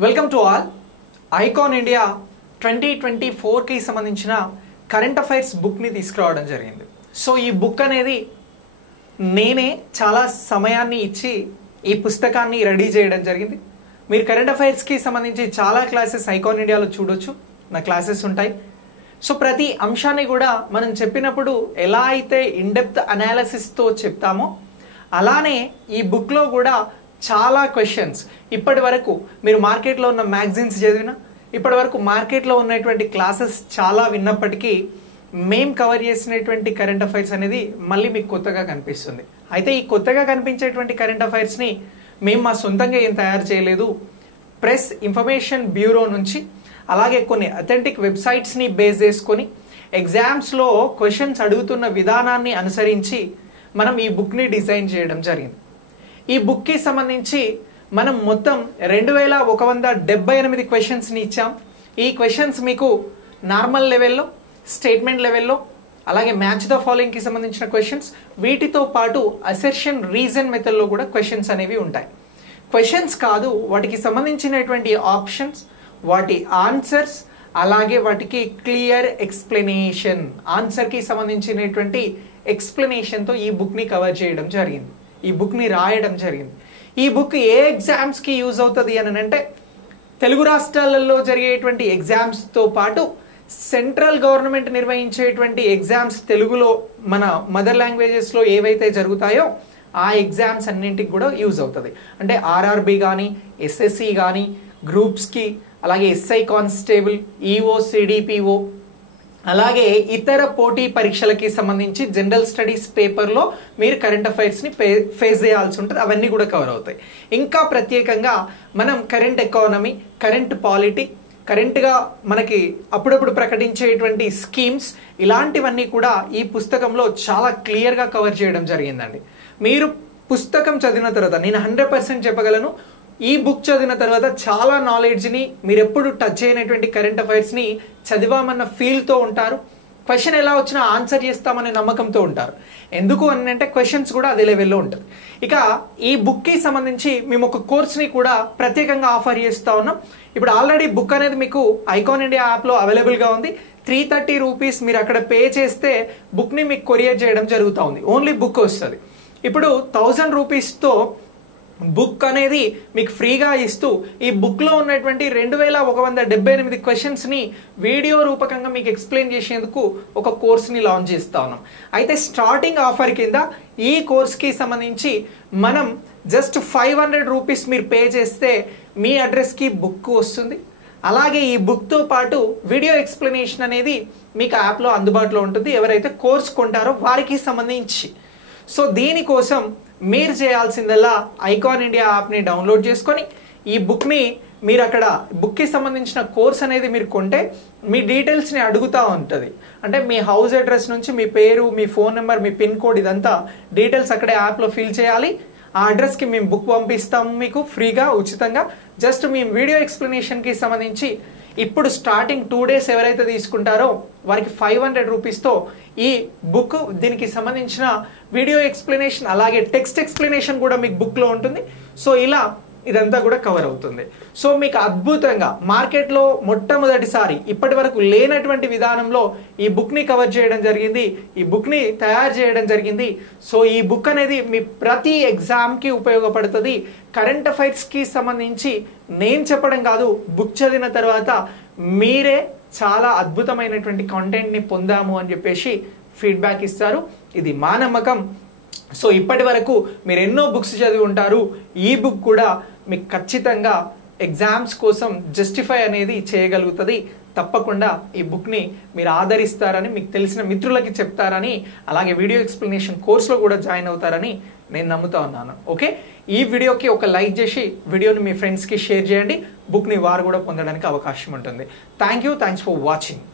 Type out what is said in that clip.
Welcome to all. Icon India 2024కి సంబంధించిన current affairs బుక్ని తీసుకురావడం జరిగింది. సో ఈ బుక్ అనేది నేనే చాలా సమయాన్ని ఇచ్చి ఈ పుస్తకాన్ని రెడీ చేయడం జరిగింది. మీరు కరెంట్ అఫైర్స్కి సంబంధించి చాలా క్లాసెస్ ఐకాన్ ఇండియాలో చూడొచ్చు, నా క్లాసెస్ ఉంటాయి. సో ప్రతి అంశాన్ని కూడా మనం చెప్పినప్పుడు ఎలా అయితే ఇన్డెప్త్ అనాలిసిస్తో చెప్తామో అలానే ఈ బుక్లో కూడా చాలా క్వశ్చన్స్ ఇప్పటి వరకు మీరు మార్కెట్లో ఉన్న మ్యాగజైన్స్ చదివినా, ఇప్పటి వరకు మార్కెట్లో ఉన్నటువంటి క్లాసెస్ చాలా విన్నప్పటికీ మేం కవర్ చేసినటువంటి కరెంట్ అఫైర్స్ అనేది మళ్ళీ మీకు కొత్తగా కనిపిస్తుంది. అయితే ఈ కొత్తగా కనిపించేటువంటి కరెంట్ అఫైర్స్ని మేము మా సొంతంగా ఏం తయారు చేయలేదు. ప్రెస్ ఇన్ఫర్మేషన్ బ్యూరో నుంచి అలాగే కొన్ని అథెంటిక్ వెబ్సైట్స్ని బేస్ చేసుకొని ఎగ్జామ్స్లో క్వశ్చన్స్ అడుగుతున్న విధానాన్ని అనుసరించి మనం ఈ బుక్ని డిజైన్ చేయడం జరిగింది. ఈ బుక్కి సంబంధించి మనం మొత్తం 2178 క్వశ్చన్స్ని ఇచ్చాం. ఈ క్వశ్చన్స్ మీకు నార్మల్ లెవెల్లో, స్టేట్మెంట్ లెవెల్లో, అలాగే మ్యాచ్ ద ఫాలోయింగ్కి సంబంధించిన క్వశ్చన్స్, వీటితో పాటు అసెర్షన్ రీజన్ మెథడ్లో కూడా క్వశ్చన్స్ అనేవి ఉంటాయి. క్వశ్చన్స్ కాదు, వాటికి సంబంధించినటువంటి ఆప్షన్స్, వాటి ఆన్సర్స్, అలాగే వాటికి క్లియర్ ఎక్స్ప్లెనేషన్, ఆన్సర్కి సంబంధించినటువంటి ఎక్స్ప్లెనేషన్తో ఈ బుక్ని కవర్ చేయడం జరిగింది, ఈ బుక్ని రాయడం జరిగింది. ఈ బుక్ ఏ ఎగ్జామ్స్కి యూజ్ అవుతుంది అని అంటే తెలుగు రాష్ట్రాలలో జరిగేటువంటి ఎగ్జామ్స్తో పాటు సెంట్రల్ గవర్నమెంట్ నిర్వహించేటువంటి ఎగ్జామ్స్ తెలుగులో మన మదర్ లాంగ్వేజెస్లో ఏవైతే జరుగుతాయో ఆ ఎగ్జామ్స్ అన్నింటికి కూడా యూజ్ అవుతుంది. అంటే ఆర్ఆర్బి కానీ, ఎస్ఎస్సి కానీ, గ్రూప్స్కి, అలాగే ఎస్ఐ కానిస్టేబుల్, ఈఓ, సిడిపిఓ, అలాగే ఇతర పోటీ పరీక్షలకి సంబంధించి జనరల్ స్టడీస్ పేపర్లో మీరు కరెంట్ అఫైర్స్ని ఫేస్ చేయాల్సి ఉంటుంది. అవన్నీ కూడా కవర్ అవుతాయి. ఇంకా ప్రత్యేకంగా మనం కరెంట్ ఎకానమీ, కరెంట్ పాలిటీ, కరెంట్గా మనకి అప్పుడప్పుడు ప్రకటించేటువంటి స్కీమ్స్, ఇలాంటివన్నీ కూడా ఈ పుస్తకంలో చాలా క్లియర్గా కవర్ చేయడం జరిగిందండి. మీరు పుస్తకం చదివిన తర్వాత నేను 100% చెప్పగలను, ఈ బుక్ చదివిన తర్వాత చాలా నాలెడ్జ్ని, మీరు ఎప్పుడు టచ్ చేయనటువంటి కరెంట్ అఫైర్స్ని చదివామన్న ఫీల్తో ఉంటారు. క్వశ్చన్ ఎలా వచ్చినా ఆన్సర్ చేస్తామనే నమ్మకంతో ఉంటారు. ఎందుకు అని అంటే క్వశ్చన్స్ కూడా అదే లెవెల్లో ఉంటుంది. ఇక ఈ బుక్కి సంబంధించి మేము ఒక కోర్స్ని కూడా ప్రత్యేకంగా ఆఫర్ చేస్తూ ఉన్నాం. ఇప్పుడు ఆల్రెడీ బుక్ అనేది మీకు ఐకాన్ ఇండియా యాప్లో అవైలబుల్గా ఉంది. 330 రూపీస్ మీరు అక్కడ పే చేస్తే బుక్ని మీకు కొరియర్ చేయడం జరుగుతూ ఉంది. ఓన్లీ బుక్ వస్తుంది. ఇప్పుడు 1000 రూపీస్తో బుక్ అనేది మీకు ఫ్రీగా ఇస్తూ ఈ బుక్లో ఉన్నటువంటి 2178 క్వశ్చన్స్ని వీడియో రూపకంగా మీకు ఎక్స్ప్లెయిన్ చేసేందుకు ఒక కోర్స్ని లాంచ్ చేస్తా ఉన్నాం. అయితే స్టార్టింగ్ ఆఫర్ కింద ఈ కోర్స్కి సంబంధించి మనం జస్ట్ 500 రూపీస్ మీరు పే చేస్తే మీ అడ్రస్కి బుక్ వస్తుంది. అలాగే ఈ బుక్తో పాటు వీడియో ఎక్స్ప్లెనేషన్ అనేది మీకు యాప్లో అందుబాటులో ఉంటుంది, ఎవరైతే కోర్స్ కొంటారో వారికి సంబంధించి. సో దీనికోసం మీరు చేయాల్సిందల్లా ఐకాన్ ఇండియా యాప్ని డౌన్లోడ్ చేసుకొని ఈ బుక్ని మీరు అక్కడ బుక్కి సంబంధించిన కోర్స్ అనేది మీరు కొంటే మీ డీటెయిల్స్ని అడుగుతూ ఉంటుంది. అంటే మీ హౌస్ అడ్రస్ నుంచి మీ పేరు, మీ ఫోన్ నెంబర్, మీ పిన్ కోడ్, ఇదంతా డీటెయిల్స్ అక్కడే యాప్లో ఫిల్ చేయాలి. ఆ అడ్రస్కి మేము బుక్ పంపిస్తాము మీకు ఫ్రీగా, ఉచితంగా. జస్ట్ మీ వీడియో ఎక్స్ప్లెనేషన్కి సంబంధించి ఇప్పుడు స్టార్టింగ్ 2 days ఎవరైతే తీసుకుంటారో వారికి 500 రూపీస్తో ఈ బుక్, దీనికి సంబంధించిన వీడియో ఎక్స్ప్లెనేషన్, అలాగే టెక్స్ట్ ఎక్స్ప్లెనేషన్ కూడా మీకు బుక్లో ఉంటుంది. సో ఇలా ఇదంతా కూడా కవర్ అవుతుంది. సో మీకు అద్భుతంగా మార్కెట్లో మొట్టమొదటిసారి ఇప్పటి వరకు లేనటువంటి విధానంలో ఈ బుక్ని కవర్ చేయడం జరిగింది, ఈ బుక్ని తయారు చేయడం జరిగింది. సో ఈ బుక్ అనేది మీ ప్రతి ఎగ్జామ్కి ఉపయోగపడుతుంది. కరెంట్ అఫైర్స్కి సంబంధించి నేను చెప్పడం కాదు, బుక్ చదివిన తర్వాత మీరే చాలా అద్భుతమైనటువంటి కంటెంట్ని పొందాము అని చెప్పేసి ఫీడ్బ్యాక్ ఇస్తారు. ఇది మా నమ్మకం. సో ఇప్పటి వరకు మీరు ఎన్నో బుక్స్ చదివి ఉంటారు. ఈ బుక్ కూడా మీకు ఖచ్చితంగా ఎగ్జామ్స్ కోసం జస్టిఫై అనేది చేయగలుగుతుంది. తప్పకుండా ఈ బుక్ని మీరు ఆదరిస్తారని, మీకు తెలిసిన మిత్రులకి చెప్తారని, అలాగే వీడియో ఎక్స్ప్లెనేషన్ కోర్స్లో కూడా జాయిన్ అవుతారని నేను నమ్ముతా ఉన్నాను. ఓకే, ఈ వీడియోకి ఒక లైక్ చేసి వీడియోని మీ ఫ్రెండ్స్కి షేర్ చేయండి. బుక్ని వారు కూడా పొందడానికి అవకాశం ఉంటుంది. Thanks for watching.